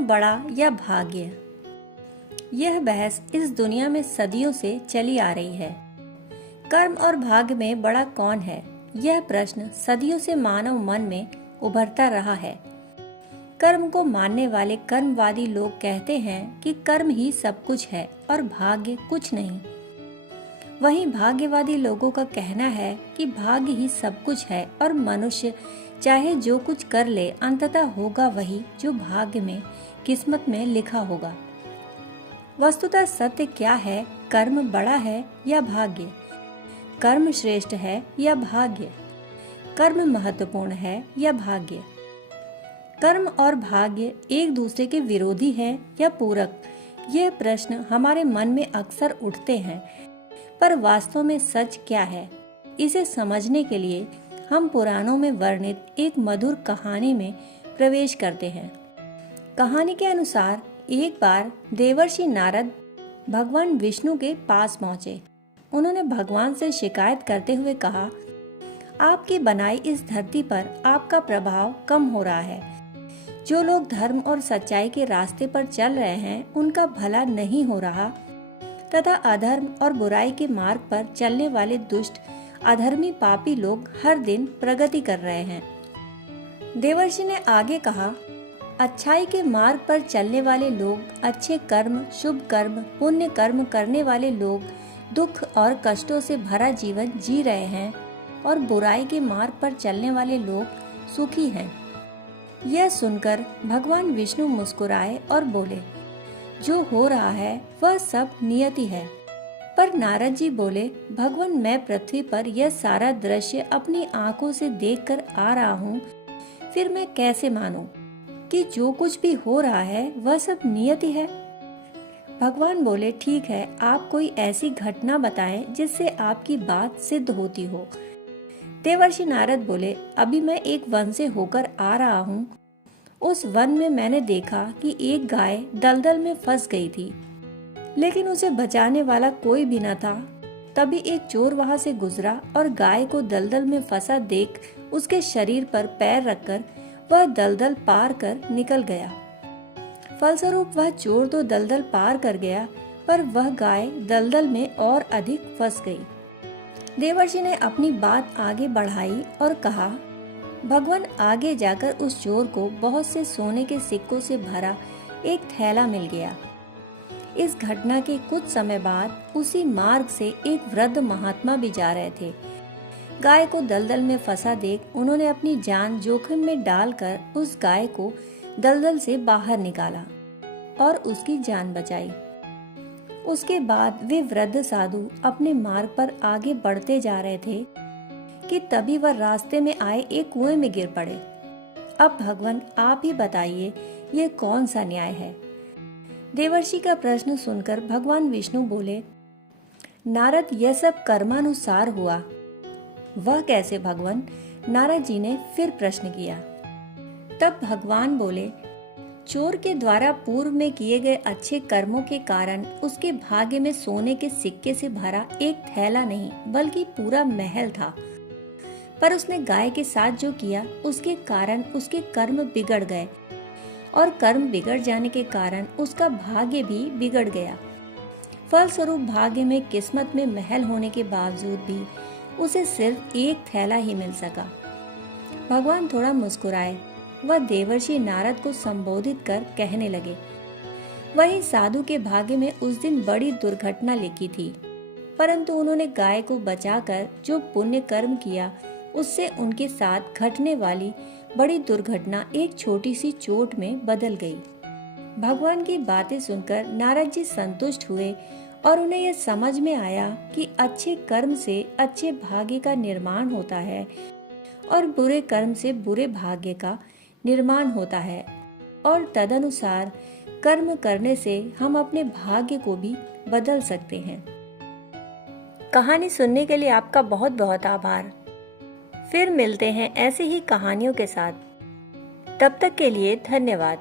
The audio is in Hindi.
कर्म बड़ा या भाग्य? यह बहस इस दुनिया में सदियों से चली आ रही है। कर्म और भाग्य में बड़ा कौन है, यह प्रश्न सदियों से मानव मन में उभरता रहा है। कर्म को मानने वाले कर्मवादी लोग कहते हैं कि कर्म ही सब कुछ है और भाग्य कुछ नहीं। वहीं भाग्यवादी लोगों का कहना है कि भाग्य ही सब कुछ है और मनुष्य चाहे जो कुछ कर ले अंततः होगा वही जो भाग्य में, किस्मत में लिखा होगा। वस्तुतः सत्य क्या है? कर्म बड़ा है या भाग्य? कर्म श्रेष्ठ है या भाग्य? कर्म महत्वपूर्ण है या भाग्य? कर्म और भाग्य एक दूसरे के विरोधी हैं या पूरक? यह प्रश्न हमारे मन में अक्सर उठते हैं, पर वास्तव में सच क्या है? इसे समझने के लिए हम पुराणों में वर्णित एक मधुर कहानी में प्रवेश करते हैं। कहानी के अनुसार एक बार देवर्षि नारद भगवान विष्णु के पास पहुंचे। उन्होंने भगवान से शिकायत करते हुए कहा, आपकी बनाई इस धरती पर आपका प्रभाव कम हो रहा है। जो लोग धर्म और सच्चाई के रास्ते पर चल रहे हैं उनका भला नहीं हो रहा, तथा अधर्म और बुराई के मार्ग पर चलने वाले दुष्ट अधर्मी पापी लोग हर दिन प्रगति कर रहे हैं। देवर्षि ने आगे कहा, अच्छाई के मार्ग पर चलने वाले लोग, अच्छे कर्म, शुभ कर्म, पुण्य कर्म करने वाले लोग दुख और कष्टों से भरा जीवन जी रहे हैं और बुराई के मार्ग पर चलने वाले लोग सुखी हैं। यह सुनकर भगवान विष्णु मुस्कुराए और बोले, जो हो रहा है वह सब नियति है। पर नारद जी बोले, भगवान मैं पृथ्वी पर यह सारा दृश्य अपनी आंखों से देखकर आ रहा हूँ, फिर मैं कैसे मानूं कि जो कुछ भी हो रहा है वह सब नियति है? भगवान बोले, ठीक है, आप कोई ऐसी घटना बताएं जिससे आपकी बात सिद्ध होती हो। देवर्षि नारद बोले, अभी मैं एक वन से होकर आ रहा हूँ। उस वन में मैंने देखा कि एक गाय दलदल में फंस गई थी, लेकिन उसे बचाने वाला कोई भी न था। तभी एक चोर वहां से गुजरा और गाय को दलदल में फंसा देख उसके शरीर पर पैर रखकर वह दलदल पार कर निकल गया। फलस्वरूप वह चोर तो दलदल पार कर गया, पर वह गाय दलदल में और अधिक फंस गई। देवर्षि ने अपनी बात आगे बढ़ाई और कहा, भगवान आगे जाकर उस चोर को बहुत से सोने के सिक्कों से भरा एक थैला मिल गया। इस घटना के कुछ समय बाद उसी मार्ग से एक वृद्ध महात्मा भी जा रहे थे। गाय को दलदल में फंसा देख उन्होंने अपनी जान जोखिम में डालकर उस गाय को दलदल से बाहर निकाला और उसकी जान बचाई। उसके बाद वे वृद्ध साधु अपने मार्ग पर आगे बढ़ते जा रहे थे कि तभी वह रास्ते में आए एक कुएं में गिर पड़े। अब भगवान आप ही बताइए, ये कौन सा न्याय है? देवर्षि का प्रश्न सुनकर भगवान विष्णु बोले, नारद, यह सब कर्मानुसार हुआ। वह कैसे भगवान? नारद जी ने फिर प्रश्न किया। तब भगवान बोले, चोर के द्वारा पूर्व में किए गए अच्छे कर्मों के कारण उसके भाग्य में सोने के सिक्के से भरा एक थैला नहीं बल्कि पूरा महल था। पर उसने गाय के साथ जो किया उसके कारण उसके कर्म बिगड़ गए और कर्म बिगड़ जाने के कारण उसका भाग्य भी बिगड़ गया। फलस्वरूप भाग्य में, किस्मत में महल होने के बावजूद भी उसे सिर्फ एक थैला ही मिल सका। भगवान थोड़ा मुस्कुराए। वह देवर्षि नारद को संबोधित कर कहने लगे, वही साधु के भाग्य में उस दिन बड़ी दुर्घटना लिखी थी, परंतु उन्होंने गाय को बचाकर जो पुण्य कर्म किया उससे उनके साथ घटने वाली बड़ी दुर्घटना एक छोटी सी चोट में बदल गई। भगवान की बातें सुनकर नारद जी संतुष्ट हुए और उन्हें यह समझ में आया कि अच्छे कर्म से अच्छे भाग्य का निर्माण होता है और बुरे कर्म से बुरे भाग्य का निर्माण होता है, और तदनुसार कर्म करने से हम अपने भाग्य को भी बदल सकते हैं। कहानी सुनने के लिए आपका बहुत बहुत आभार। फिर मिलते हैं ऐसी ही कहानियों के साथ। तब तक के लिए धन्यवाद।